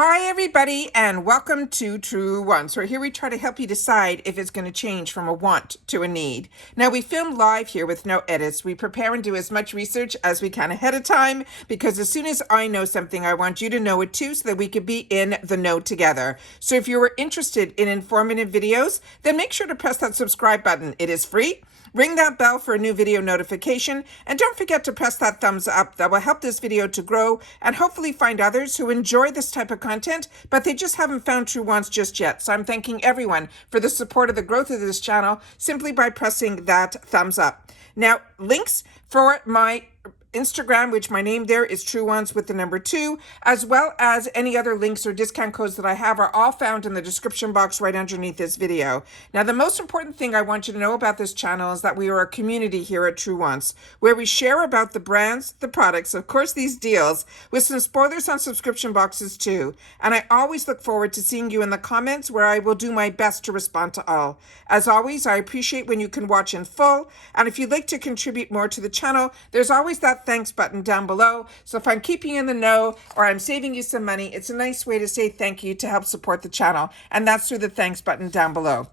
Hi everybody and welcome to Truewants, where here we try to help you decide if it's going to change from a want to a need. Now we film live here with no edits. We prepare and do as much research as we can ahead of time because as soon as I know something, I want you to know it too so that we could be in the know together. So if you were interested in informative videos, then make sure to press that subscribe button. It is free. Ring that bell for a new video notification, and don't forget to press that thumbs up. That will help this video to grow and hopefully find others who enjoy this type of content, but they just haven't found Truewants just yet. So I'm thanking everyone for the support of the growth of this channel simply by pressing that thumbs up. Now, links for my Instagram, which my name there is Truewants with the number 2, as well as any other links or discount codes that I have are all found in the description box right underneath this video. Now, the most important thing I want you to know about this channel is that we are a community here at Truewants, where we share about the brands, the products, of course these deals, with some spoilers on subscription boxes too. And I always look forward to seeing you in the comments where I will do my best to respond to all. As always, I appreciate when you can watch in full, and if you'd like to contribute more to the channel, there's always that thanks button down below. So if I'm keeping you in the know or I'm saving you some money, it's a nice way to say thank you to help support the channel. And that's through the thanks button down below.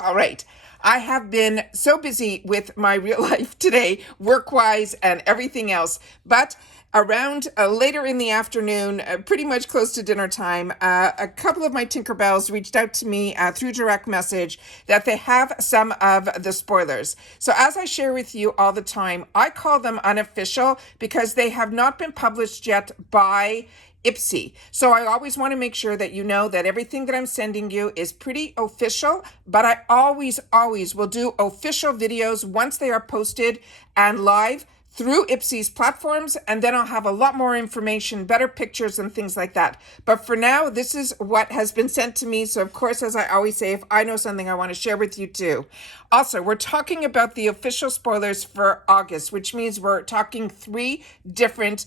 All right. I have been so busy with my real life today, work-wise and everything else, but around later in the afternoon, pretty much close to dinner time, a couple of my Tinkerbells reached out to me through direct message that they have some of the spoilers. So as I share with you all the time, I call them unofficial because they have not been published yet by IPSY. So I always want to make sure that you know that everything that I'm sending you is pretty official, but I always will do official videos once they are posted and live through IPSY's platforms, and then I'll have a lot more information, better pictures and things like that. But for now, this is what has been sent to me. So of course, as I always say, if I know something, I want to share with you too. Also, we're talking about the official spoilers for August, which means we're talking 3 different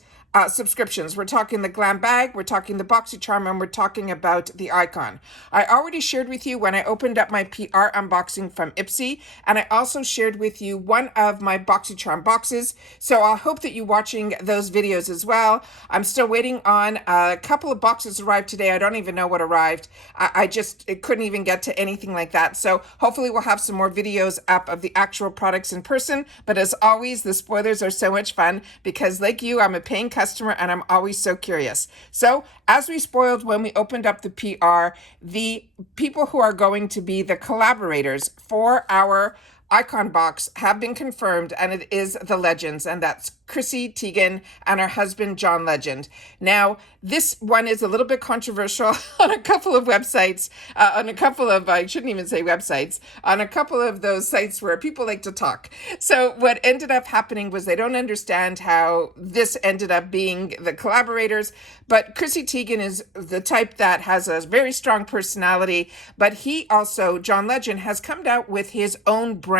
subscriptions. We're talking the Glam Bag, we're talking the Boxycharm, and we're talking about the Icon. I already shared with you when I opened up my PR unboxing from IPSY, and I also shared with you one of my Boxycharm boxes. So I hope that you're watching those videos as well. I'm still waiting on a couple of boxes arrived today. I don't even know what arrived. It couldn't even get to anything like that. So hopefully we'll have some more videos up of the actual products in person. But as always, the spoilers are so much fun because like you, I'm a paying customer and I'm always so curious. So as we spoiled when we opened up the PR, the people who are going to be the collaborators for our Icon box have been confirmed, and it is the Legends, and that's Chrissy Teigen and her husband John Legend. Now, this one is a little bit controversial on a couple of websites, I shouldn't even say websites, on a couple of those sites where people like to talk. So what ended up happening was they don't understand how this ended up being the collaborators, but Chrissy Teigen is the type that has a very strong personality, but he also, John Legend, has come out with his own brand.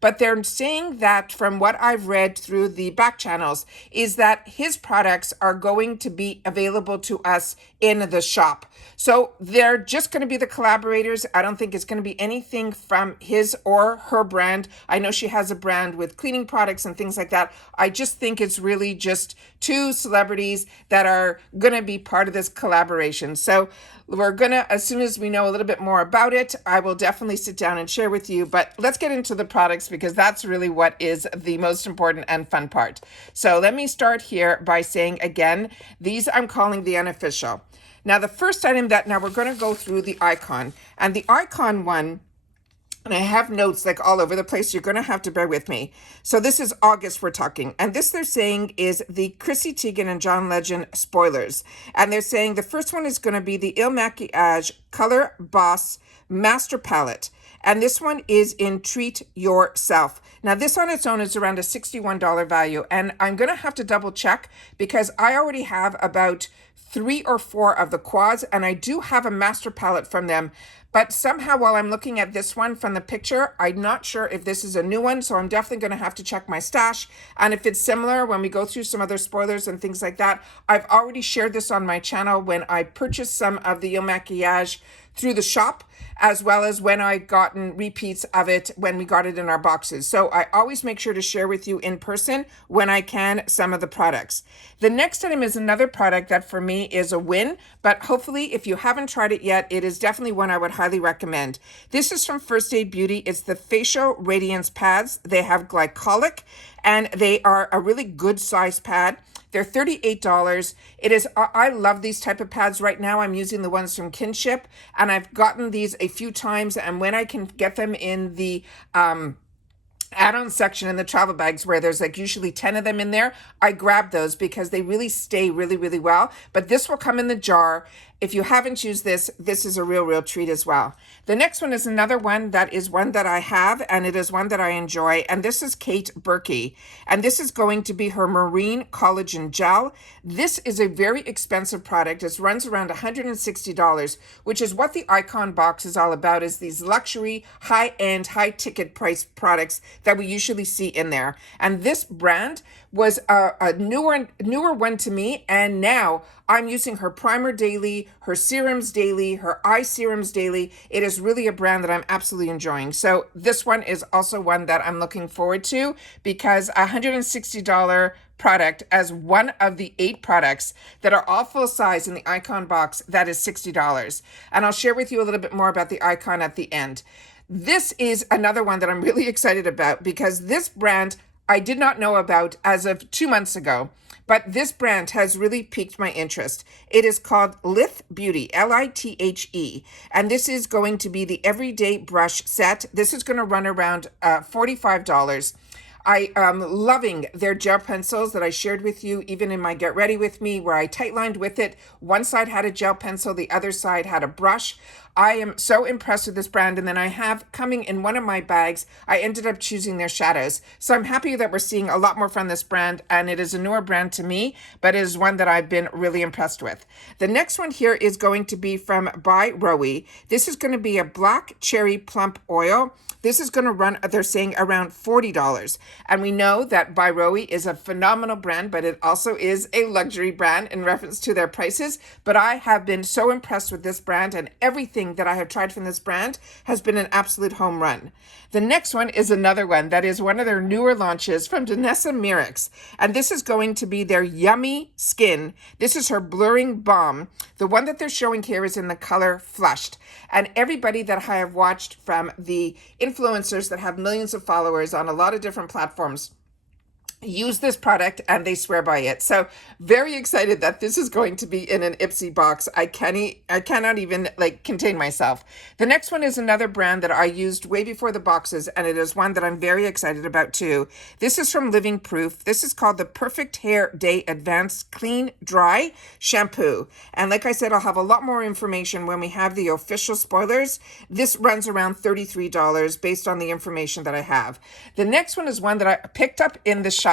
But they're saying that from what I've read through the back channels is that his products are going to be available to us in the shop. So they're just going to be the collaborators. I don't think it's going to be anything from his or her brand. I know she has a brand with cleaning products and things like that. I just think it's really just 2 celebrities that are going to be part of this collaboration. So we're going to, as soon as we know a little bit more about it, I will definitely sit down and share with you. But let's get into the products because that's really what is the most important and fun part. So let me start here by saying again, these I'm calling the unofficial. Now, the first item now we're going to go through the Icon, and the Icon one, and I have notes like all over the place. You're going to have to bear with me. So this is August we're talking. And this they're saying is the Chrissy Teigen and John Legend spoilers. And they're saying the first one is going to be the Il Maquillage Color Boss Master Palette. And this one is in Treat Yourself. Now, this on its own is around a $61 value. And I'm going to have to double check because I already have about 3 or 4 of the quads, and I do have a master palette from them. But somehow while I'm looking at this one from the picture, I'm not sure if this is a new one, so I'm definitely going to have to check my stash. And if it's similar, when we go through some other spoilers and things like that, I've already shared this on my channel when I purchased some of the Il Maquillage through the shop, as well as when I gotten repeats of it when we got it in our boxes. So I always make sure to share with you in person when I can some of the products. The next item is another product that for me is a win, but hopefully if you haven't tried it yet, it is definitely one I would highly recommend. This is from First Aid Beauty. It's the Facial Radiance Pads. They have glycolic and they are a really good size pad. They're $38. It is, I love these type of pads right now. I'm using the ones from Kinship, and I've gotten these a few times, and when I can get them in the add-on section in the travel bags where there's like usually 10 of them in there, I grab those because they really stay really well. But this will come in the jar. If you haven't used this, this is a real treat as well. The next one is another one that is one that I have, and it is one that I enjoy, and this is Kate Berkey, and this is going to be her Marine Collagen Gel. This is a very expensive product. It runs around $160, which is what the Icon box is all about, is these luxury, high-end, high-ticket price products that we usually see in there. And this brand was a newer one to me, and now I'm using her primer daily, her serums daily, her eye serums daily. It is really a brand that I'm absolutely enjoying. So this one is also one that I'm looking forward to, because $160 product as one of the 8 products that are all full size in the Icon box, that is $60. And I'll share with you a little bit more about the Icon at the end. This is another one that I'm really excited about, because this brand I did not know about as of 2 months ago, but this brand has really piqued my interest. It is called Lithe Beauty, Lithe, and this is going to be the everyday brush set. This is going to run around $45. I am loving their gel pencils that I shared with you even in my Get Ready With Me, where I tight lined with it. One side had a gel pencil, the other side had a brush. I am so impressed with this brand. And then I have coming in one of my bags, I ended up choosing their shadows. So I'm happy that we're seeing a lot more from this brand, and it is a newer brand to me, but it is one that I've been really impressed with. The next one here is going to be from By Rowie. This is going to be a black cherry plump oil. This is going to run, they're saying, around $40. And we know that By Rowie is a phenomenal brand, but it also is a luxury brand in reference to their prices. But I have been so impressed with this brand, and everything that I have tried from this brand has been an absolute home run. The next one is another one that is one of their newer launches from Danessa Myricks. And this is going to be their Yummy Skin. This is her blurring balm. The one that they're showing here is in the color Flushed. And everybody that I have watched from the influencers that have millions of followers on a lot of different platforms use this product and they swear by it. So very excited that this is going to be in an IPSY box. I cannot even contain myself. The next one is another brand that I used way before the boxes, and it is one that I'm very excited about too. This is from Living Proof. This is called the Perfect Hair Day Advanced Clean Dry Shampoo. And like I said, I'll have a lot more information when we have the official spoilers. This runs around $33 based on the information that I have. The next one is one that I picked up in the shop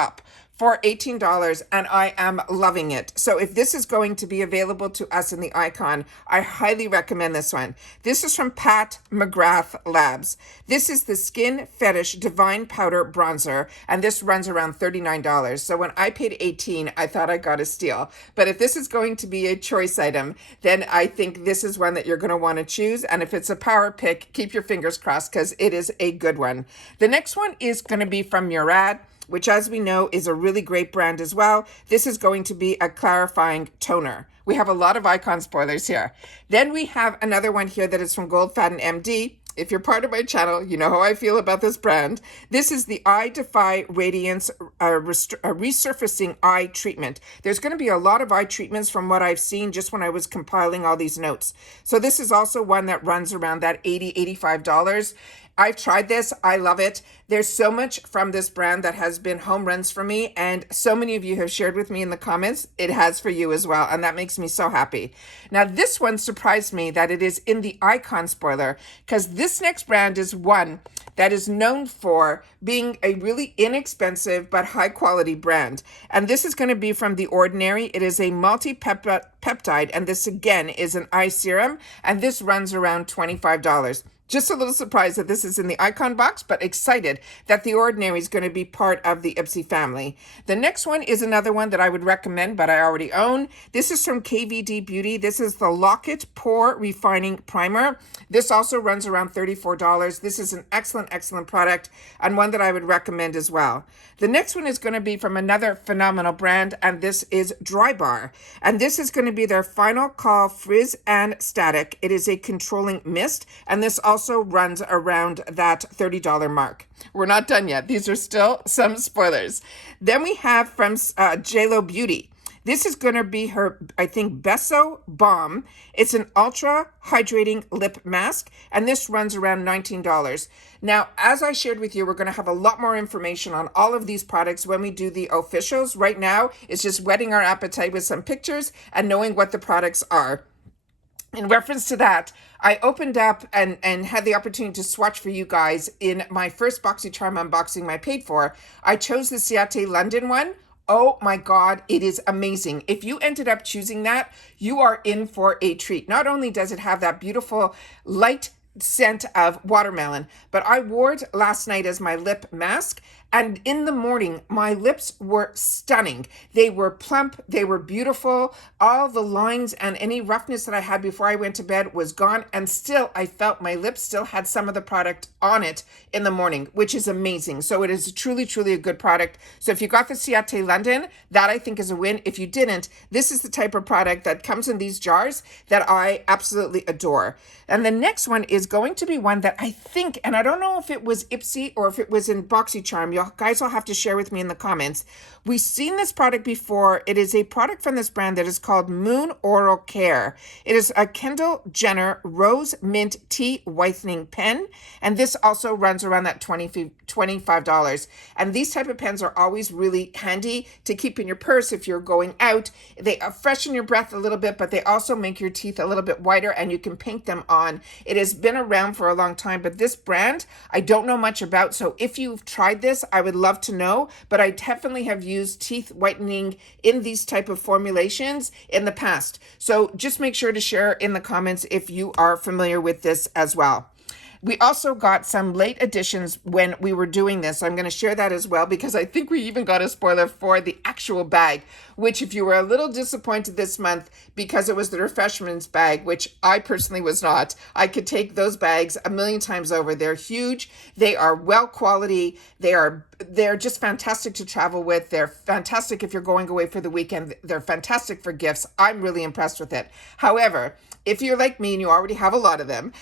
for $18, and I am loving it. So if this is going to be available to us in the Icon, I highly recommend this one. This is from Pat McGrath Labs. This is the Skin Fetish Divine Powder Bronzer, and this runs around $39. So when I paid $18, I thought I got a steal. But if this is going to be a choice item, then I think this is one that you're going to want to choose. And if it's a power pick, keep your fingers crossed, because it is a good one. The next one is going to be from Murad, which, as we know, is a really great brand as well. This is going to be a clarifying toner. We have a lot of Icon spoilers here. Then we have another one here that is from Goldfaden MD. If you're part of my channel, you know how I feel about this brand. This is the Eye Defy Radiance Resurfacing Eye Treatment. There's going to be a lot of eye treatments from what I've seen just when I was compiling all these notes. So this is also one that runs around that $80, $85. I've tried this. I love it. There's so much from this brand that has been home runs for me, and so many of you have shared with me in the comments. It has for you as well, and that makes me so happy. Now, this one surprised me that it is in the Icon spoiler, because this next brand is one that is known for being a really inexpensive but high quality brand. And this is going to be from The Ordinary. It is a multi-peptide, and this again is an eye serum, and this runs around $25. Just a little surprised that this is in the icon box, but excited that The Ordinary is going to be part of the IPSY family. The next one is another one that I would recommend, but I already own. This is from KVD Beauty. This is the Lock-It Pore Refining Primer. This also runs around $34. This is an excellent, excellent product and one that I would recommend as well. The next one is going to be from another phenomenal brand, and this is Dry Bar. And this is going to be their Final Call Frizz and Static. It is a controlling mist, and this also runs around that $30 mark. We're not done yet. These are still some spoilers. Then we have from JLo Beauty. This is going to be her, I think, Beso Balm. It's an ultra hydrating lip mask, and this runs around $19. Now, as I shared with you, we're going to have a lot more information on all of these products when we do the officials. Right now, it's just whetting our appetite with some pictures and knowing what the products are. In reference to that, I opened up and had the opportunity to swatch for you guys in my first Boxycharm unboxing I paid for. I chose the Ciate London one. Oh my God, it is amazing. If you ended up choosing that, you are in for a treat. Not only does it have that beautiful light scent of watermelon, but I wore it last night as my lip mask. And in the morning, my lips were stunning. They were plump, they were beautiful. All the lines and any roughness that I had before I went to bed was gone. And still, I felt my lips still had some of the product on it in the morning, which is amazing. So it is truly, truly a good product. So if you got the Ciate London, that I think is a win. If you didn't, this is the type of product that comes in these jars that I absolutely adore. And the next one is going to be one that I think, and I don't know if it was IPSY or if it was in Boxycharm, you guys will have to share with me in the comments. We've seen this product before. It is a product from this brand that is called Moon Oral Care. It is a Kendall Jenner Rose Mint Tea Whitening Pen, and this also runs around that $25. And these type of pens are always really handy to keep in your purse if you're going out. They freshen your breath a little bit, but they also make your teeth a little bit whiter, and you can paint them on. It has been around for a long time, but this brand I don't know much about. So if you've tried this, I would love to know, but I definitely have used teeth whitening in these type of formulations in the past. So just make sure to share in the comments if you are familiar with this as well. We also got some late additions when we were doing this. I'm going to share that as well because I think we even got a spoiler for the actual bag, which if you were a little disappointed this month because it was the refreshments bag, which I personally was not, I could take those bags a million times over. They're huge. They are well quality. They're just fantastic to travel with. They're fantastic if you're going away for the weekend. They're fantastic for gifts. I'm really impressed with it. However, if you're like me and you already have a lot of them,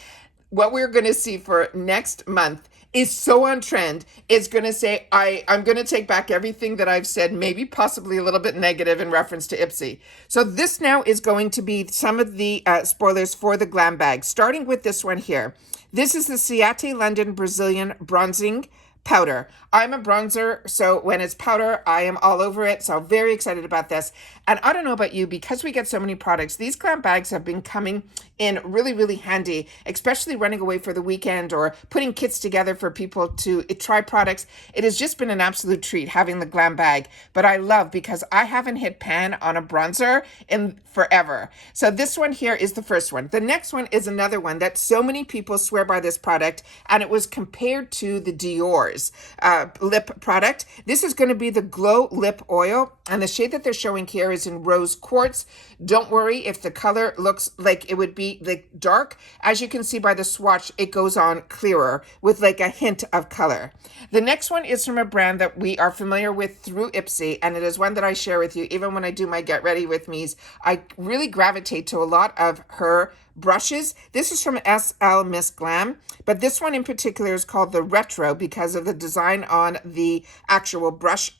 what we're going to see for next month is so on trend. It's going to say, I'm going to take back everything that I've said, maybe possibly a little bit negative in reference to IPSY. So this now is going to be some of the spoilers for the Glam Bag, starting with this one here. This is the Ciate London Brazilian Bronzing Powder. I'm a bronzer, so when it's powder, I am all over it. So very excited about this. And I don't know about you, because we get so many products, these Glam Bags have been coming in really, really handy, especially running away for the weekend or putting kits together for people to try products. It has just been an absolute treat having the Glam Bag, but I love because I haven't hit pan on a bronzer in forever. So this one here is the first one. The next one is another one that so many people swear by this product, and it was compared to the Dior's lip product. This is going to be the Glow Lip Oil, and the shade that they're showing here is in Rose Quartz. Don't worry if the color looks like it would be like dark. As you can see by the swatch, it goes on clearer with like a hint of color. The next one is from a brand that we are familiar with through IPSY, and it is one that I share with you even when I do my Get Ready With Me's. I really gravitate to a lot of her brushes. This is from SL Miss Glam, but this one in particular is called the Retro because of the design on the actual brush.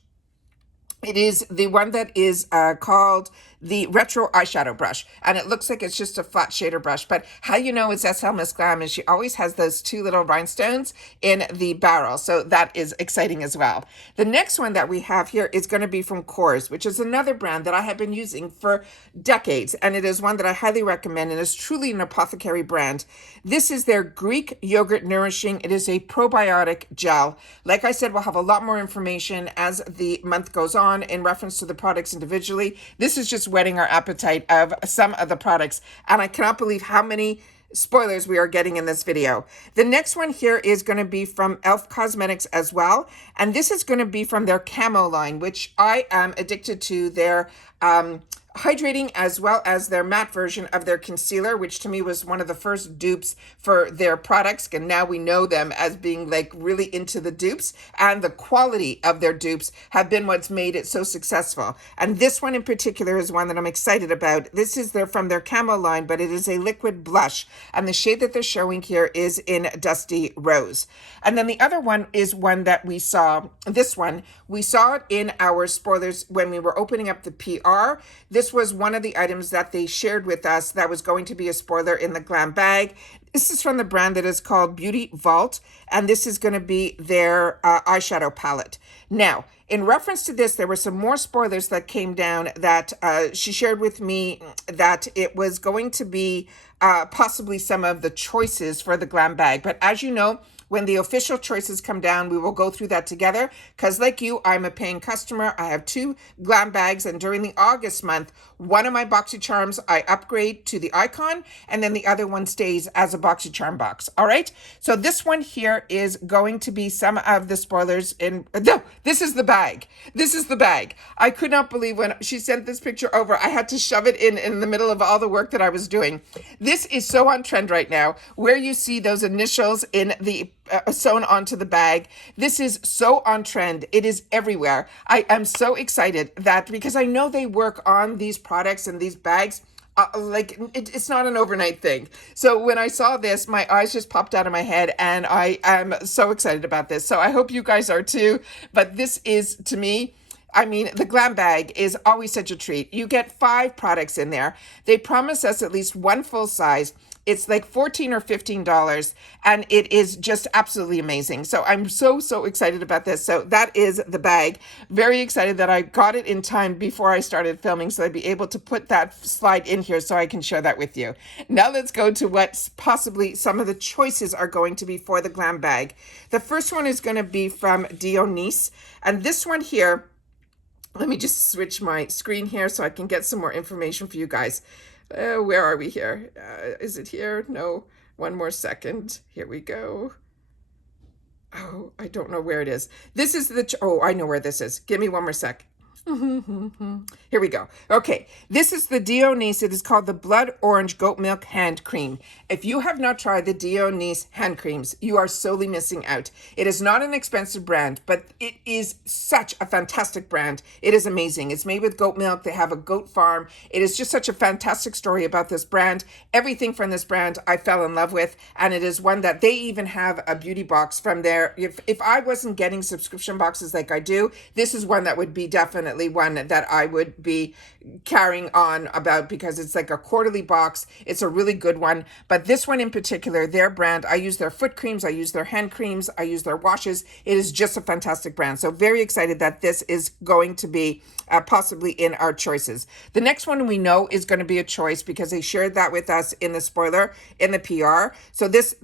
It is the one that is called the Retro Eyeshadow Brush, and it looks like it's just a flat shader brush, but how you know it's SL Miss Glam is she always has those two little rhinestones in the barrel, so that is exciting as well. The next one that we have here is going to be from Kors, which is another brand that I have been using for decades, and it is one that I highly recommend, and is truly an apothecary brand. This is their Greek Yogurt Nourishing. It is a probiotic gel. Like I said, we'll have a lot more information as the month goes on in reference to the products individually. This is just whetting our appetite of some of the products, and I cannot believe how many spoilers we are getting in this video. The next one here is going to be from e.l.f. Cosmetics as well. And this is going to be from their Camo line, which I am addicted to their hydrating as well as their matte version of their concealer, which to me was one of the first dupes for their products. And now we know them as being like really into the dupes, and the quality of their dupes have been what's made it so successful. And this one in particular is one that I'm excited about. This is from their Camo line, but it is a liquid blush. And the shade that they're showing here is in Dusty Rose. And then the other one is one that we saw, this one, we saw it in our spoilers when we were opening up the PR. This was one of the items that they shared with us that was going to be a spoiler in the Glam Bag. This is from the brand that is called Beauty Vault, and this is going to be their eyeshadow palette. Now, in reference to this, there were some more spoilers that came down that she shared with me that it was going to be possibly some of the choices for the Glam Bag. But as you know, when the official choices come down, we will go through that together. Because like you, I'm a paying customer. I have 2 Glam Bags. And during the August month, one of my Boxycharms, I upgrade to the icon. And then the other one stays as a Boxycharm box. All right. So this one here is going to be some of the spoilers in... No, this is the bag. This is the bag. I could not believe when she sent this picture over, I had to shove it in the middle of all the work that I was doing. This is so on trend right now, where you see those initials in the sewn onto the bag. This is so on trend. It is everywhere. I am so excited that, because I know they work on these products and these bags it's not an overnight thing. So when I saw this, my eyes just popped out of my head, and I am so excited about this. So I hope you guys are too. But this is, to me, I mean, the Glam Bag is always such a treat. You get 5 products in there. They promise us at least one full size. It's like $14 or $15, and it is just absolutely amazing. So I'm so excited about this. So that is the bag. Very excited that I got it in time before I started filming, so I'd be able to put that slide in here so I can share that with you. Now let's go to what possibly some of the choices are going to be for the Glam Bag. The first one is going to be from Dionys, and this one here, let me just switch my screen here so I can get some more information for you guys. Where are we here? Is it here? No. One more second. Here we go. Oh, I don't know where it is. This is oh, I know where this is. Give me one more sec. Here we go. Okay, this is the Dionys. It is called the Blood Orange Goat Milk Hand Cream. If you have not tried the Dionys hand creams, you are sorely missing out. It is not an expensive brand, but it is such a fantastic brand. It is amazing. It's made with goat milk. They have a goat farm. It is just such a fantastic story about this brand. Everything from this brand I fell in love with, and it is one that they even have a beauty box from there. If I wasn't getting subscription boxes like I do, this is one that would be definitely one that I would be carrying on about, because it's like a quarterly box. It's a really good one. But this one in particular, their brand, I use their foot creams, I use their hand creams, I use their washes. It is just a fantastic brand. So very excited that this is going to be possibly in our choices. The next one we know is going to be a choice because they shared that with us in the spoiler, in the PR. So this...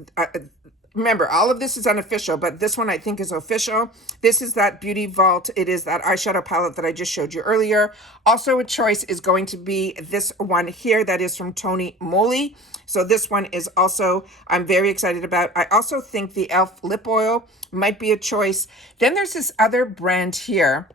remember, all of this is unofficial, but this one I think is official. This is that Beauty Vault. It is that eyeshadow palette that I just showed you earlier. Also a choice is going to be this one here that is from Tony Moly. So this one is also, I'm very excited about. I also think the e.l.f. lip oil might be a choice. Then there's this other brand here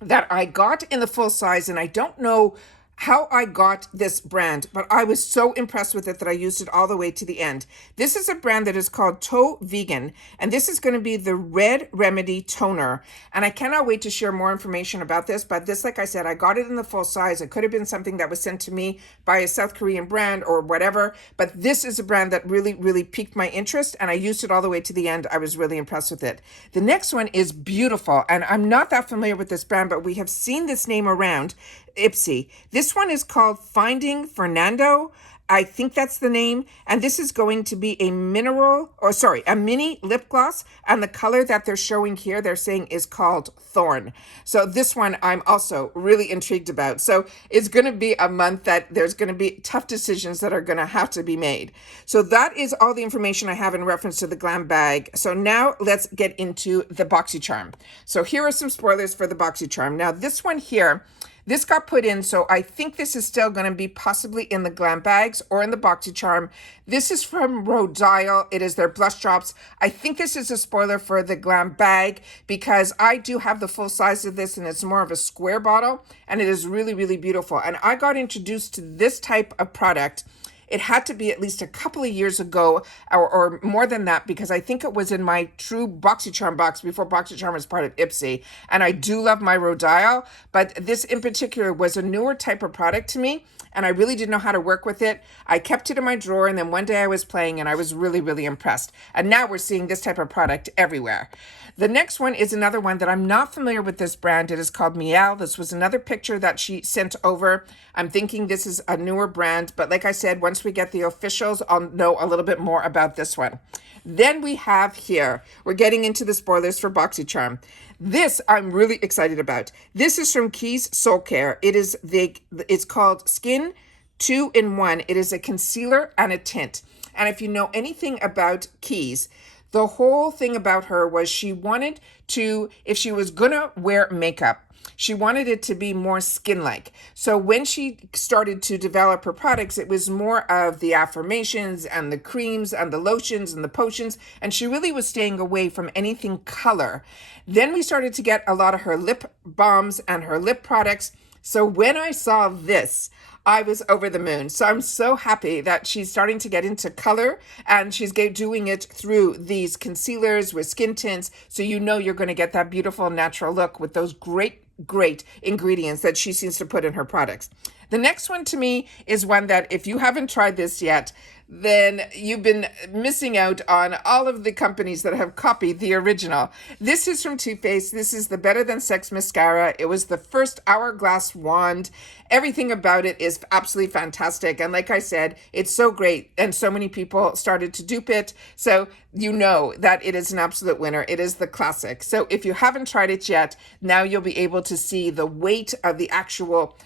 that I got in the full size, and I don't know how I got this brand, but I was so impressed with it that I used it all the way to the end. This is a brand that is called Toe Vegan, and this is going to be the Red Remedy Toner. And I cannot wait to share more information about this, but this, like I said, I got it in the full size. It could have been something that was sent to me by a South Korean brand or whatever, but this is a brand that really piqued my interest, and I used it all the way to the end. I was really impressed with it. The next one is beautiful, and I'm not that familiar with this brand, but we have seen this name around. IPSY. This one is called Finding Fernando. I think that's the name. And this is going to be a mini lip gloss. And the color that they're showing here, they're saying is called Thorn. So this one I'm also really intrigued about. So it's going to be a month that there's going to be tough decisions that are going to have to be made. So that is all the information I have in reference to the Glam Bag. So now let's get into the Boxycharm. So here are some spoilers for the Boxycharm. Now this one here, This got put in, so I think this is still going to be possibly in the Glam Bags or in the Boxycharm. This is from Rodial. It is their blush drops. I think this is a spoiler for the Glam Bag because I do have the full size of this and it's more of a square bottle and it is really, really beautiful. And I got introduced to this type of product. It had to be at least a couple of years ago or more than that because I think it was in my True Boxycharm box before Boxycharm was part of IPSY. And I do love my Rodial, but this in particular was a newer type of product to me and I really didn't know how to work with it. I kept it in my drawer and then one day I was playing and I was really, really impressed. And now we're seeing this type of product everywhere. The next one is another one that I'm not familiar with this brand. It is called Miel. This was another picture that she sent over. I'm thinking this is a newer brand, but like I said, once we get the officials, I'll know a little bit more about this one. Then we have here, we're getting into the spoilers for Boxycharm. This I'm really excited about. This is from Keys Soul Care. It's called Skin 2-in-1. It is a concealer and a tint. And if you know anything about Keys, the whole thing about her was she wanted to, if she was gonna wear makeup, she wanted it to be more skin-like. So when she started to develop her products, it was more of the affirmations and the creams and the lotions and the potions, and she really was staying away from anything color. Then we started to get a lot of her lip balms and her lip products. So when I saw this, I was over the moon. So I'm so happy that she's starting to get into color and she's doing it through these concealers with skin tints. So you know you're going to get that beautiful natural look with those great ingredients that she seems to put in her products. The next one to me is one that if you haven't tried this yet, then you've been missing out on all of the companies that have copied the original. This is from Too Faced. This is the Better Than Sex mascara. It was the first hourglass wand. Everything about it is absolutely fantastic. And like I said, it's so great. And so many people started to dupe it. So you know that it is an absolute winner. It is the classic. So if you haven't tried it yet, now you'll be able to see the weight of the actual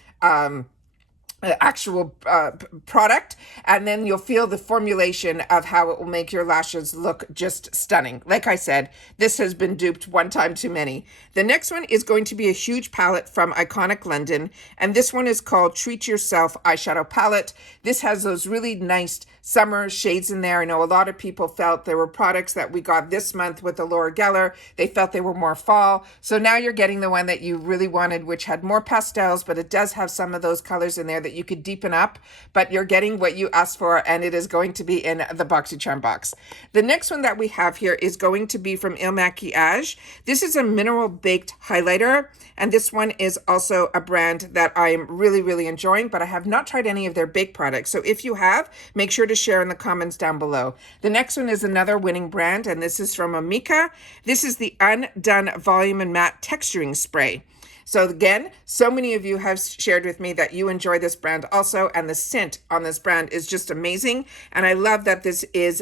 product, and then you'll feel the formulation of how it will make your lashes look just stunning. Like I said, this has been duped one time too many. The next one is going to be a huge palette from Iconic London, and this one is called Treat Yourself Eyeshadow Palette. This has those really nice summer shades in there. I know a lot of people felt there were products that we got this month with the Laura Geller. They felt they were more fall. So now you're getting the one that you really wanted, which had more pastels, but it does have some of those colors in there that you could deepen up, but you're getting what you asked for, and it is going to be in the Boxycharm box. The next one that we have here is going to be from Il Maquillage. This is a mineral baked highlighter, and this one is also a brand that I'm really, really enjoying, but I have not tried any of their baked products. So if you have, make sure to share in the comments down below. The next one is another winning brand, and this is from Amika. This is the Undone Volume and Matte Texturing Spray. So again, so many of you have shared with me that you enjoy this brand also, and the scent on this brand is just amazing. And I love that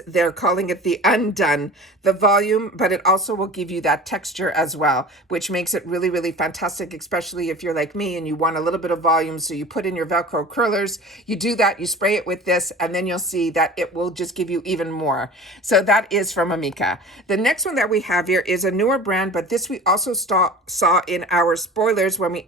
they're calling it the Undone, the volume, but it also will give you that texture as well, which makes it really, really fantastic, especially if you're like me and you want a little bit of volume. So you put in your Velcro curlers, you do that, you spray it with this, and then you'll see that it will just give you even more. So that is from Amika. The next one that we have here is a newer brand, but this we also saw in our spoilers when we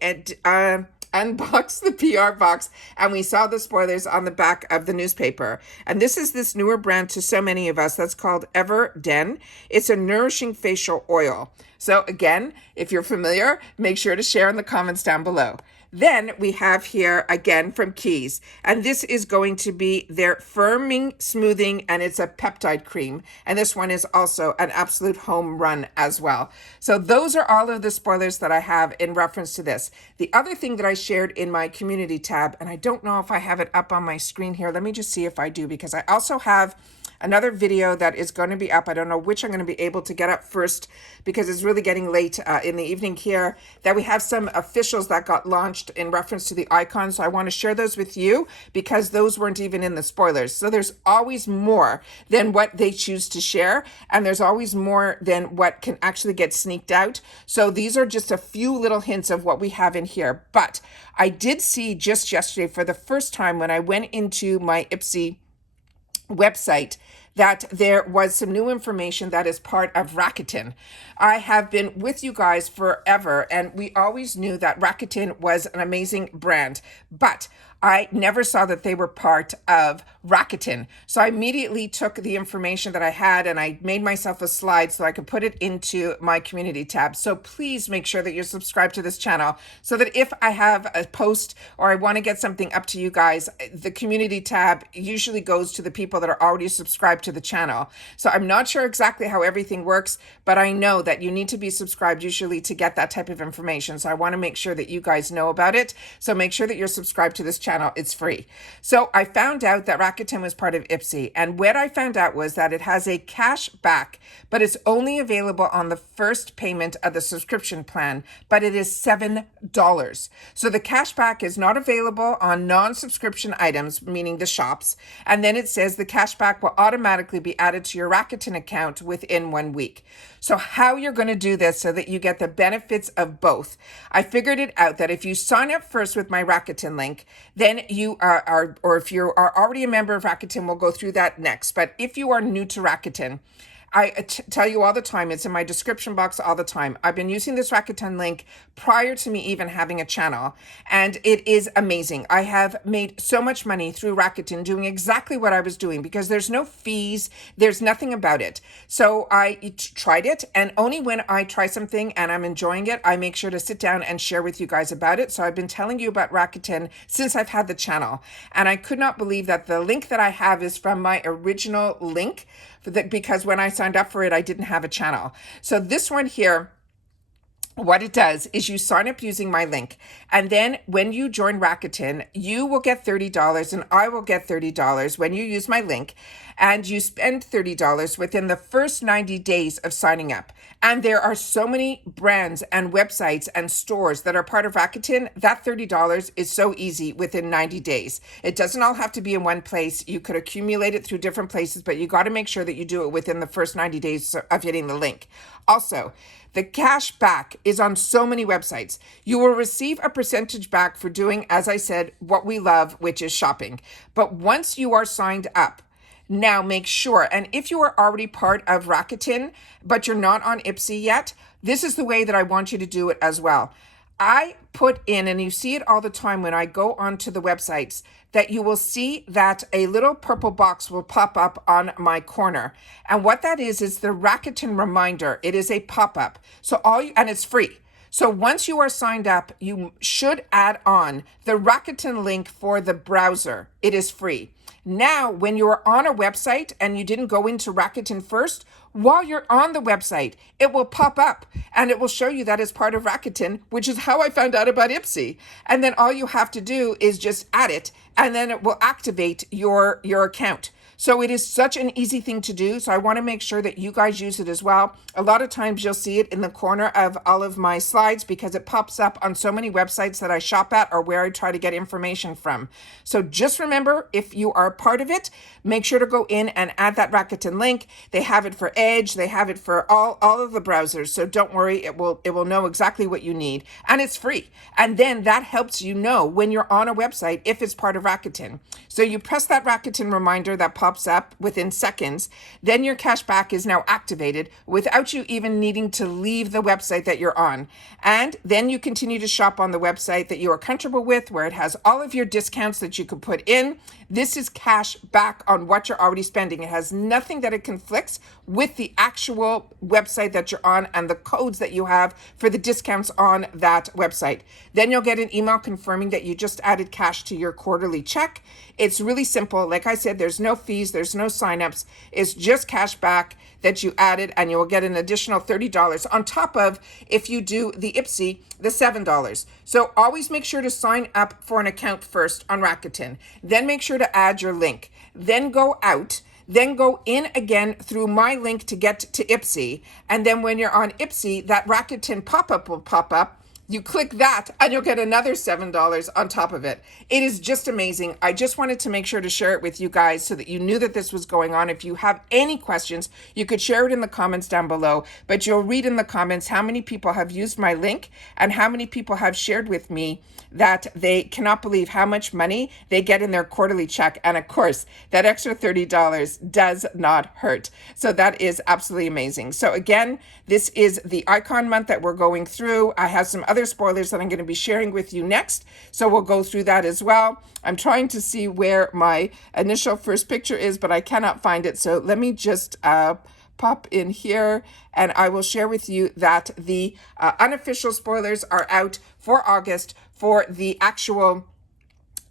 unboxed the PR box, and we saw the spoilers on the back of the newspaper. And this is this newer brand to so many of us that's called Everden. It's a nourishing facial oil. So again, if you're familiar, make sure to share in the comments down below. Then we have here again from Keys, and this is going to be their firming, smoothing, and it's a peptide cream. And this one is also an absolute home run as well. So those are all of the spoilers that I have in reference to this. The other thing that I shared in my community tab, and I don't know if I have it up on my screen here. Let me just see if I do, because I also have another video that is going to be up. I don't know which I'm going to be able to get up first because it's really getting late in the evening here, that we have some officials that got launched in reference to the icons. So I want to share those with you because those weren't even in the spoilers. So there's always more than what they choose to share, and there's always more than what can actually get sneaked out. So these are just a few little hints of what we have in here. But I did see just yesterday for the first time when I went into my IPSY website that there was some new information that is part of Rakuten. I have been with you guys forever, and we always knew that Rakuten was an amazing brand, but I never saw that they were part of Rakuten. So I immediately took the information that I had and I made myself a slide so I could put it into my community tab. So please make sure that you're subscribed to this channel so that if I have a post or I want to get something up to you guys, the community tab usually goes to the people that are already subscribed to the channel. So I'm not sure exactly how everything works, but I know that you need to be subscribed usually to get that type of information. So I want to make sure that you guys know about it. So make sure that you're subscribed to this channel. It's free. So I found out that Rakuten was part of IPSY, and what I found out was that it has a cash back, but it's only available on the first payment of the subscription plan, but it is $7. So the cash back is not available on non-subscription items, meaning the shops, and then it says the cash back will automatically be added to your Rakuten account within 1 week. So how you're going to do this so that you get the benefits of both. I figured it out that if you sign up first with my Rakuten link, then you are, or if you are already a member of Rakuten, we'll go through that next. But if you are new to Rakuten, I tell you all the time, it's in my description box all the time. I've been using this Rakuten link prior to me even having a channel, and it is amazing. I have made so much money through Rakuten doing exactly what I was doing because there's no fees, there's nothing about it. So I tried it, and only when I try something and I'm enjoying it, I make sure to sit down and share with you guys about it. So I've been telling you about Rakuten since I've had the channel, and I could not believe that the link that I have is from my original link, because when I signed up for it, I didn't have a channel. So this one here, what it does is you sign up using my link, and then when you join Rakuten, you will get $30 and I will get $30 when you use my link, and you spend $30 within the first 90 days of signing up. And there are so many brands and websites and stores that are part of Rakuten. That $30 is so easy within 90 days. It doesn't all have to be in one place. You could accumulate it through different places, but you got to make sure that you do it within the first 90 days of hitting the link. Also, the cash back is on so many websites. You will receive a percentage back for doing, as I said, what we love, which is shopping. But once you are signed up, now make sure, and if you are already part of Rakuten, but you're not on IPSY yet, this is the way that I want you to do it as well. I put in, and you see it all the time when I go onto the websites, that you will see that a little purple box will pop up on my corner. And what that is the Rakuten reminder. It is a pop-up. So and it's free. So once you are signed up, you should add on the Rakuten link for the browser. It is free. Now, when you're on a website and you didn't go into Rakuten first, while you're on the website, it will pop up and it will show you that it's part of Rakuten, which is how I found out about IPSY. And then all you have to do is just add it, and then it will activate your account. So it is such an easy thing to do. So I want to make sure that you guys use it as well. A lot of times you'll see it in the corner of all of my slides because it pops up on so many websites that I shop at or where I try to get information from. So just remember, if you are part of it, make sure to go in and add that Rakuten link. They have it for Edge. They have it for all of the browsers. So don't worry, it will know exactly what you need, and it's free. And then that helps you know when you're on a website if it's part of Rakuten. So you press that Rakuten reminder that pops up within seconds, then your cashback is now activated without you even needing to leave the website that you're on. And then you continue to shop on the website that you are comfortable with, where it has all of your discounts that you could put in. This is cash back on what you're already spending. It has nothing that it conflicts with the actual website that you're on and the codes that you have for the discounts on that website. Then you'll get an email confirming that you just added cash to your quarterly check. It's really simple. Like I said, there's no fees, there's no signups. It's just cash back that you added, and you will get an additional $30 on top of, if you do the IPSY, the $7. So always make sure to sign up for an account first on Rakuten. Then make sure to add your link. Then go out. Then go in again through my link to get to IPSY. And then when you're on IPSY, that Rakuten pop-up will pop up. You click that and you'll get another $7 on top of it. It is just amazing. I just wanted to make sure to share it with you guys so that you knew that this was going on. If you have any questions, you could share it in the comments down below, but you'll read in the comments how many people have used my link and how many people have shared with me that they cannot believe how much money they get in their quarterly check. And of course, that extra $30 does not hurt. So that is absolutely amazing. So again, this is the icon month that we're going through. I have some other spoilers that I'm going to be sharing with you next. So we'll go through that as well. I'm trying to see where my initial first picture is, but I cannot find it. So let me just pop in here and I will share with you that the unofficial spoilers are out for August for the actual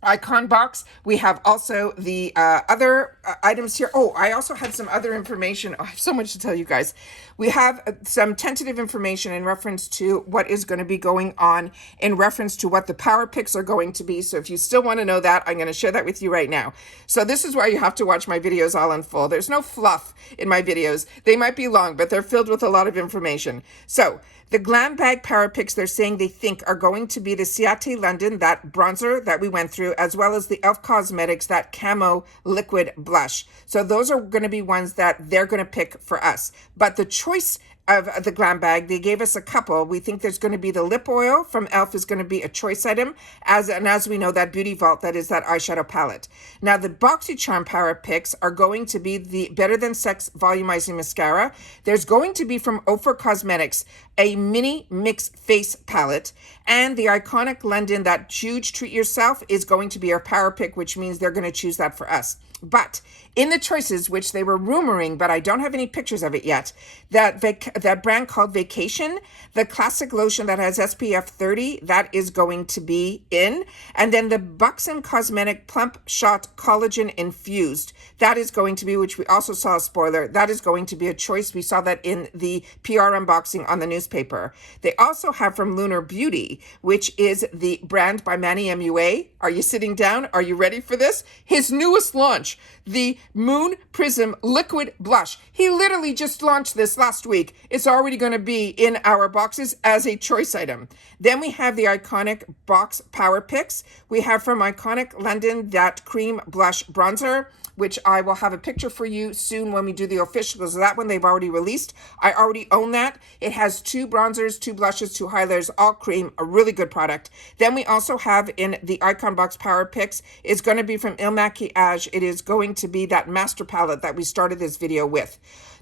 icon box. We have also the other items here. Oh, I also had some other information. Oh, I have so much to tell you guys. We have some tentative information in reference to what is going to be going on in reference to what the power picks are going to be. So if you still want to know that, I'm going to share that with you right now. So this is why you have to watch my videos all in full. There's no fluff in my videos. They might be long, but they're filled with a lot of information. So the Glam Bag Power Picks, they're saying they think are going to be the Ciate London, that bronzer that we went through, as well as the e.l.f. Cosmetics, that camo liquid blush. So those are going to be ones that they're going to pick for us. But the choice of the Glam Bag, they gave us a couple. We think there's going to be the lip oil from e.l.f. is going to be a choice item, as we know, that Beauty Vault, that is that eyeshadow palette. Now the Boxycharm Power Picks are going to be the Better Than Sex Volumizing Mascara. There's going to be from Ophir Cosmetics a mini mix face palette, and the iconic London, that huge treat yourself, is going to be our power pick, which means they're going to choose that for us. But in the choices, which they were rumoring, but I don't have any pictures of it yet, that brand called Vacation, the classic lotion that has SPF 30, that is going to be in. And then the Buxom Cosmetic Plump Shot Collagen Infused, that is going to be, which we also saw a spoiler, that is going to be a choice. We saw that in the PR unboxing on the newspaper. They also have from Lunar Beauty, which is the brand by Manny MUA. Are you sitting down? Are you ready for this? His newest launch, the Moon Prism Liquid Blush. He literally just launched this last week. It's already going to be in our boxes as a choice item. Then we have the iconic Box Power Picks. We have from Iconic London that cream blush bronzer, which I will have a picture for you soon when we do the official, because that one they've already released. I already own that. It has 2 bronzers, 2 blushes, 2 highlighters, all cream, a really good product. Then we also have in the Icon Box Power Picks, it's going to be from Il Maquillage. It is going to be that master palette that we started this video with.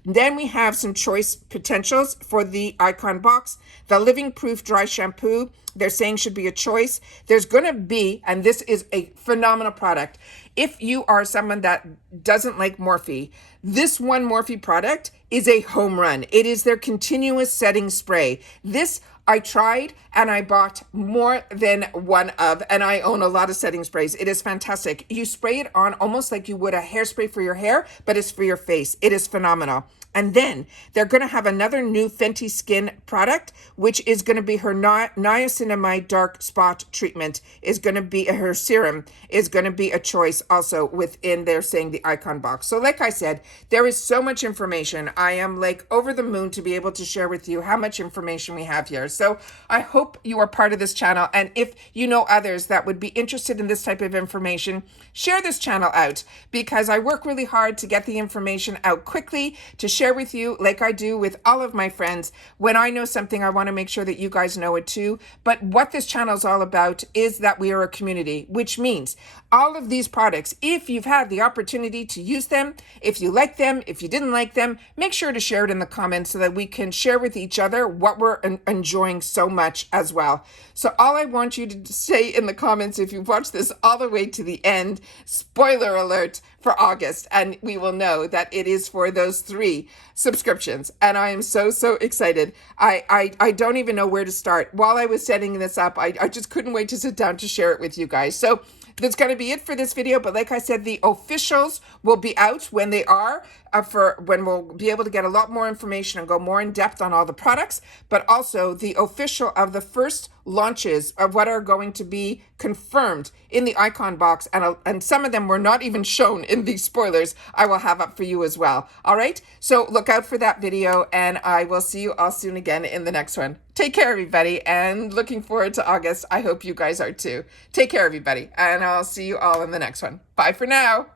Then we have some choice potentials for the Icon Box. The Living Proof Dry Shampoo, they're saying should be a choice. There's going to be, and this is a phenomenal product, if you are someone that doesn't like Morphe, this one Morphe product is a home run. It is their continuous setting spray. This I tried and I bought more than one of, and I own a lot of setting sprays. It is fantastic. You spray it on almost like you would a hairspray for your hair, but it's for your face. It is phenomenal. And then they're going to have another new Fenty Skin product, which is going to be her niacinamide dark spot treatment, is going to be her serum, is going to be a choice also within their saying the Icon Box. So like I said, there is so much information. I am like over the moon to be able to share with you how much information we have here. So I hope you are part of this channel. And if you know others that would be interested in this type of information, share this channel out, because I work really hard to get the information out quickly, to share with you like I do with all of my friends. When I know something, I want to make sure that you guys know it too. But what this channel is all about is that we are a community, which means all of these products, if you've had the opportunity to use them, if you like them, if you didn't like them, make sure to share it in the comments so that we can share with each other what we're enjoying so much as well. So all I want you to say in the comments, if you've watched this all the way to the end, spoiler alert for August, and we will know that it is for those 3 subscriptions. And I am so excited. I don't even know where to start. While I was setting this up, I just couldn't wait to sit down to share it with you guys. So that's going to be it for this video. But like I said, the officials will be out when they are, when we'll be able to get a lot more information and go more in depth on all the products, but also the official of the first launches of what are going to be confirmed in the Icon Box. And some of them were not even shown in these spoilers. I will have up for you as well. All right. So look out for that video, and I will see you all soon again in the next one. Take care, everybody, and looking forward to August. I hope you guys are too. Take care, everybody, and I'll see you all in the next one. Bye for now.